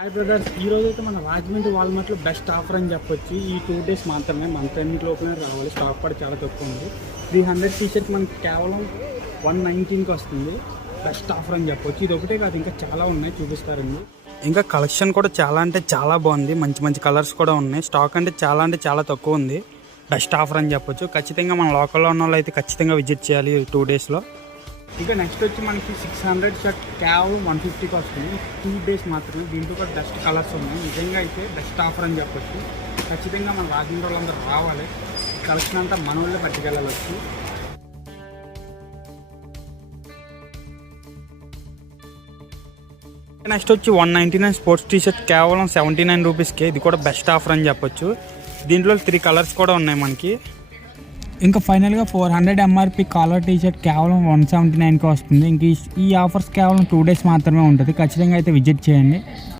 Hi brothers, ఈ రోజు అయితే మన రాజమండ్రి వాల్మార్ట్లో బెస్ట్ ఆఫర్ అని చెప్పొచ్చు. ఈ 2 days మాత్రమే, మంత్ ఎండ్ లోపలే రావాలి. స్టాక్ కూడా చాలా తక్కువ ఉంది. 300 టీషర్ట్ మనకి కేవలం 119కి వస్తుంది. బెస్ట్ ఆఫర్ అని చెప్పొచ్చు. ఇది ఒకటే కాదు, ఇంకా చాలా ఉన్నాయి, చూపిస్తారండి. ఇంకా కలెక్షన్ కూడా చాలా అంటే చాలా బాగుంది. మంచి మంచి కలర్స్ కూడా ఉన్నాయి. స్టాక్ అంటే చాలా తక్కువ ఉంది. బెస్ట్ ఆఫర్ అని చెప్పొచ్చు. ఖచ్చితంగా మన లోకల్లో ఉన్న వాళ్ళు అయితే ఖచ్చితంగా విజిట్ చేయాలి 2 daysలో. ఇంకా నెక్స్ట్ వచ్చి మనకి 600 షర్ట్ కేవలం 150కి వస్తుంది. 2 days మాత్రమే. దీంట్లో కూడా బెస్ట్ కలర్స్ ఉన్నాయి. నిజంగా అయితే బెస్ట్ ఆఫర్ అని చెప్పొచ్చు. ఖచ్చితంగా మన రాజమండ్రి వాళ్ళందరూ రావాలి. కలెక్షన్ అంతా మన వాళ్ళే పట్టుకెళ్ళవచ్చు. నెక్స్ట్ వచ్చి 199 స్పోర్ట్స్ టీషర్ట్ కేవలం 79 రూపీస్కే. ఇది కూడా బెస్ట్ ఆఫర్ అని చెప్పొచ్చు. దీంట్లో 3 కలర్స్ కూడా ఉన్నాయి మనకి. ఇంకా ఫైనల్గా 400 ఎంఆర్పి కాలర్ టీషర్ట్ కేవలం 179కి వస్తుంది. ఇంక ఈ ఆఫర్స్ కేవలం 2 days మాత్రమే ఉంటుంది. ఖచ్చితంగా అయితే విజిట్ చేయండి.